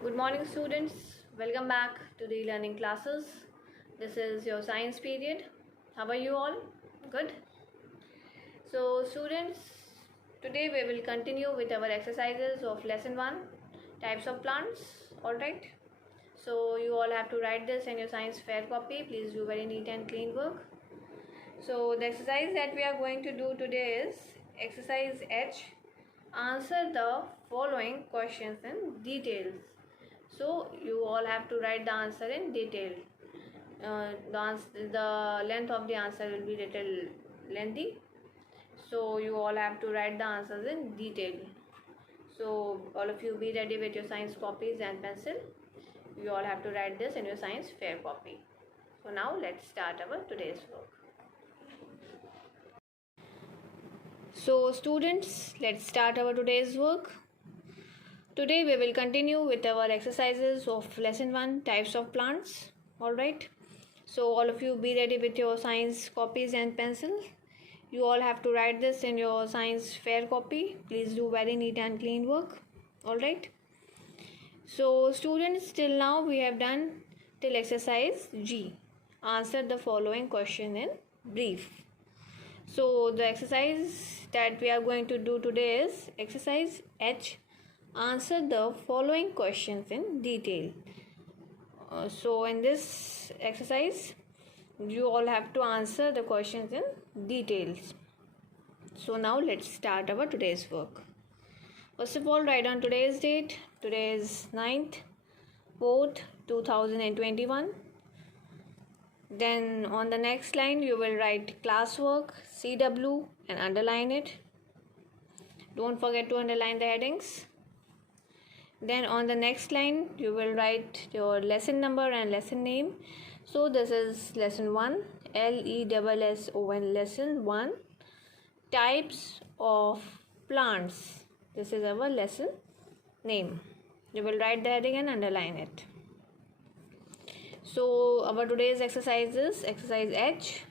Good morning, students. Welcome back to the learning classes. This is your science period. How are you all? Good. So, students, today we will continue with our exercises of lesson 1, types of plants. All right. So, you all have to write this in your science fair copy. Please do very neat and clean work. So, the exercise that we are going to do today is exercise H. Answer the following questions in details. So you all have to write the answer in detail. The length of the answer will be little lengthy. So you all have to write the answers in detail. So all of you be ready with your science copies and pencil. You all have to write this in your science fair copy. So now let's start our today's work. So students, let's start our today's work. Today we will continue with our exercises of lesson 1, types of plants. Alright. So all of you be ready with your science copies and pencils. You all have to write this in your science fair copy. Please do very neat and clean work. Alright. So students, till now we have done till exercise G. Answer the following question in brief. So the exercise that we are going to do today is exercise H. Answer the following questions in detail. So in this exercise, you all have to answer the questions in details. So now let's start our today's work. First of all, write down today's date. Today is 9th, 4th, 2021. Then on the next line, you will write classwork, CW, and underline it. Don't forget to underline the headings. Then on the next line, you will write your lesson number and lesson name. So this is lesson 1, LESSON, lesson 1, types of plants. This is our lesson name. You will write the heading and underline it. So our today's exercise is exercise H.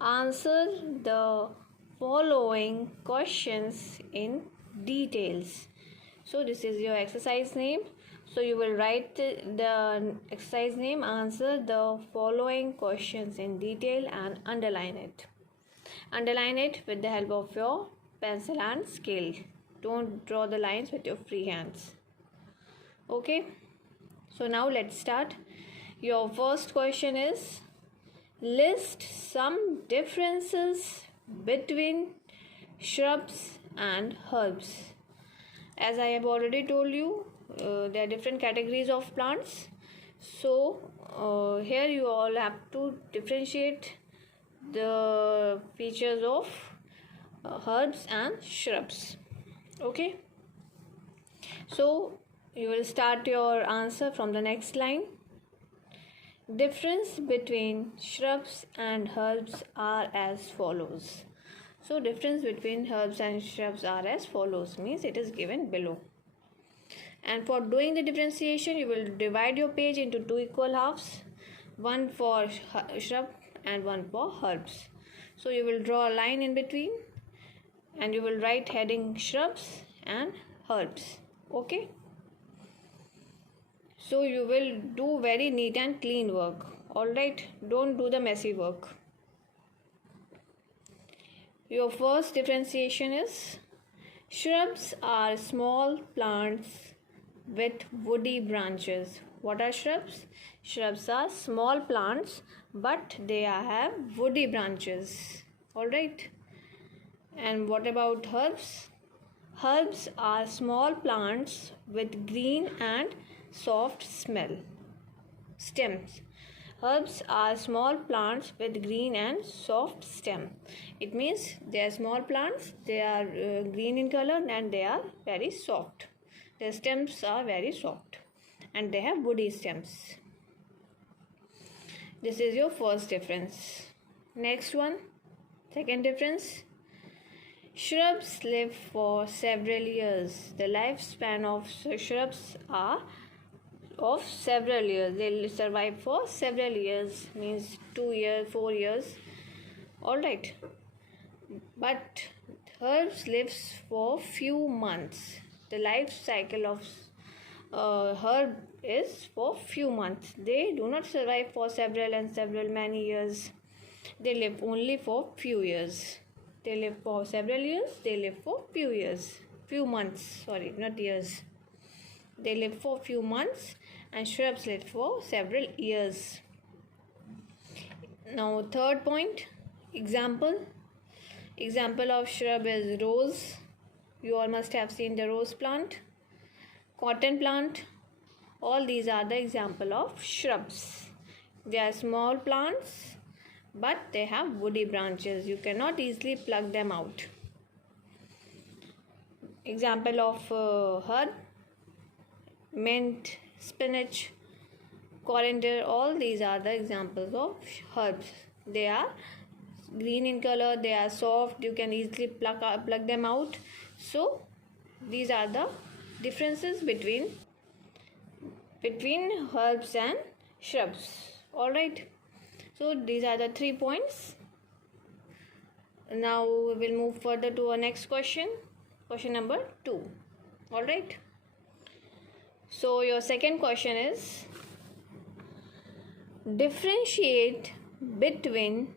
Answer the following questions in details. So this is your exercise name. So you will write the exercise name, answer the following questions in detail and underline it. Underline it with the help of your pencil and scale. Don't draw the lines with your free hands. Okay. So now let's start. Your first question is, list some differences between shrubs and herbs. As I have already told you, there are different categories of plants. So here you all have to differentiate the features of herbs and shrubs. Okay. So you will start your answer from the next line. Difference between shrubs and herbs are as follows. So difference between herbs and shrubs are as follows, means it is given below. And for doing the differentiation, you will divide your page into two equal halves, one for shrub and one for herbs. So you will draw a line in between and you will write heading shrubs and herbs. Okay. So you will do very neat and clean work. Alright, don't do the messy work. Your first differentiation is, shrubs are small plants with woody branches. What are shrubs? Shrubs are small plants but they have woody branches. Alright. And what about herbs? Herbs are small plants with green and soft stems. Herbs are small plants with green and soft stem. It means they are small plants, they are green in color and they are very soft. Their stems are very soft and they have woody stems. This is your first difference. Next one, second difference. Shrubs live for several years. The lifespan of shrubs are of several years. They will survive for several years, means 2 years, 4 years. Alright. But herbs lives for few months. The life cycle of herb is for few months. They do not survive for several many years. They live only for few years. They live for several years. They live for few months. Sorry, not years. They live for few months, and shrubs live for several years. Now, third point, example of shrub is rose. You all must have seen the rose plant, cotton plant. All these are the example of shrubs. They are small plants, but they have woody branches. You cannot easily pluck them out. Example of herb, mint, spinach, coriander. All these are the examples of herbs. They are green in color. They are soft. You can easily pluck them out. So these are the differences between herbs and shrubs. All right. So these are the 3 points. Now we will move further to our next question. Question number 2. All right. So your second question is, differentiate between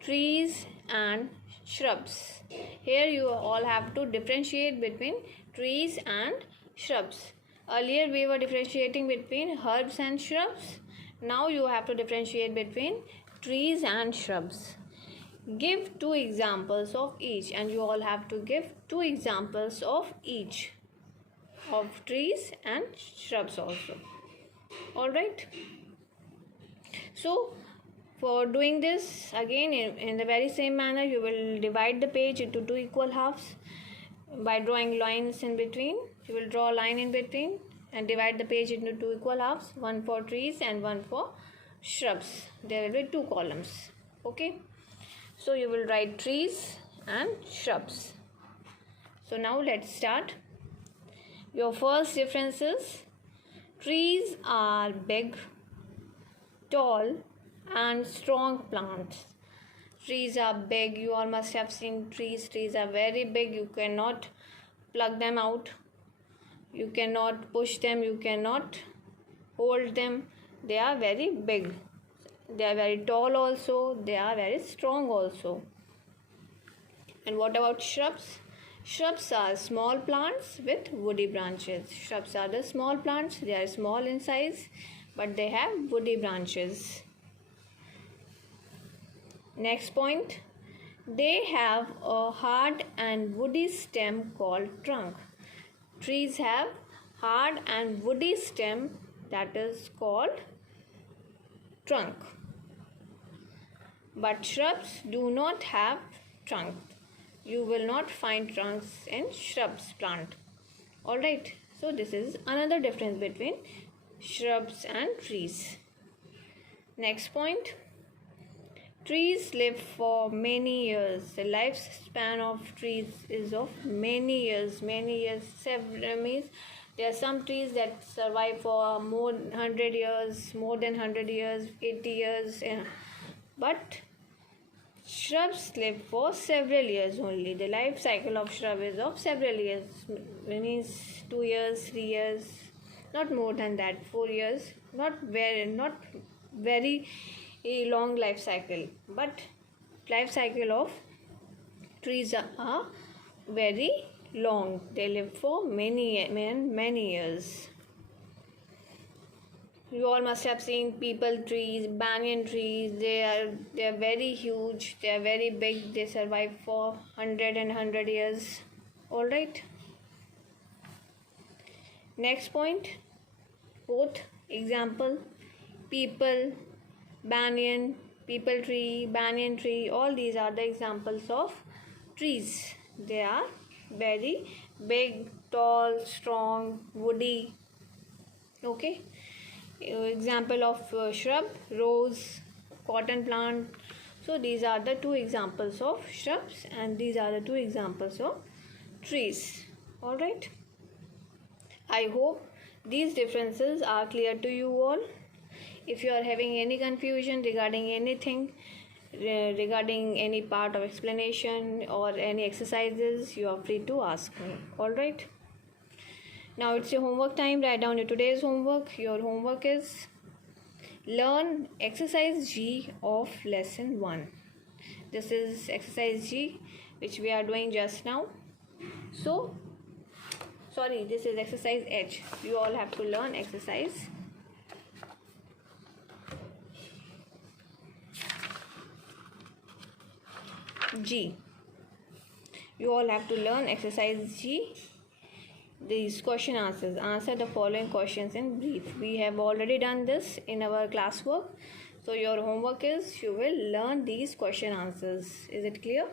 trees and shrubs. Here you all have to differentiate between trees and shrubs. Earlier we were differentiating between herbs and shrubs. Now you have to differentiate between trees and shrubs. Give 2 examples of each, and you all have to give 2 examples of each, of trees and shrubs also. All right. So for doing this, again in the very same manner, you will divide the page into 2 equal halves by drawing lines in between. You will draw a line in between and divide the page into 2 equal halves, one for trees and one for shrubs. There will be 2 columns. Okay. So you will write trees and shrubs. So now let's start. Your first difference is, trees are big, tall and strong plants. Trees are big. You all must have seen trees. Trees are very big. You cannot pluck them out. You cannot push them. You cannot hold them. They are very big. They are very tall also. They are very strong also. And what about shrubs? Shrubs are small plants with woody branches. Shrubs are the small plants. They are small in size, but they have woody branches. Next point. They have a hard and woody stem called trunk. Trees have hard and woody stem that is called trunk. But shrubs do not have trunk. You will not find trunks in shrubs plant. All right. So this is another difference between shrubs and trees. Next point. Trees live for many years. The lifespan of trees is of many years. Several means there are some trees that survive for more than 100 years, 80 years. But shrubs live for several years only. The life cycle of shrub is of several years. Means 2 years, 3 years, not more than that. 4 years, not very long life cycle. But life cycle of trees are very long. They live for many years. You all must have seen peepal trees, banyan trees. They are very huge. They are very big. They survive for 100 years. All right. Next point. Both example, peepal, banyan, peepal tree, banyan tree. All these are the examples of trees. They are very big, tall, strong, woody. Okay. Example of shrub, rose, cotton plant. So these are the 2 examples of shrubs and these are the 2 examples of trees. All right. I hope these differences are clear to you all. If you are having any confusion regarding anything, regarding any part of explanation or any exercises, you are free to ask me. All right. Now it's your homework time. Write down your today's homework. Your homework is learn exercise G of lesson 1. This is exercise G which we are doing just now. So sorry, this is exercise H. You all have to learn exercise G. You all have to learn exercise G. These question answers. Answer the following questions in brief. We have already done this in our classwork. So your homework is you will learn these question answers. Is it clear?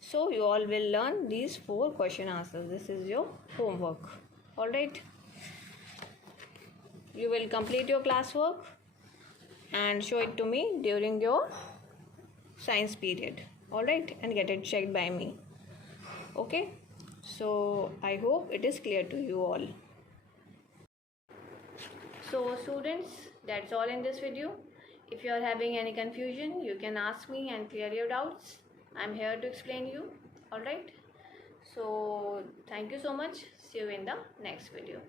So you all will learn these 4 question answers. This is your homework. Alright. You will complete your classwork and show it to me during your science period. Alright. And get it checked by me. Okay. So I hope it is clear to you all. So students, that's all in this video. If you are having any confusion, you can ask me and clear your doubts. I'm here to explain you. Alright. So thank you so much. See you in the next video.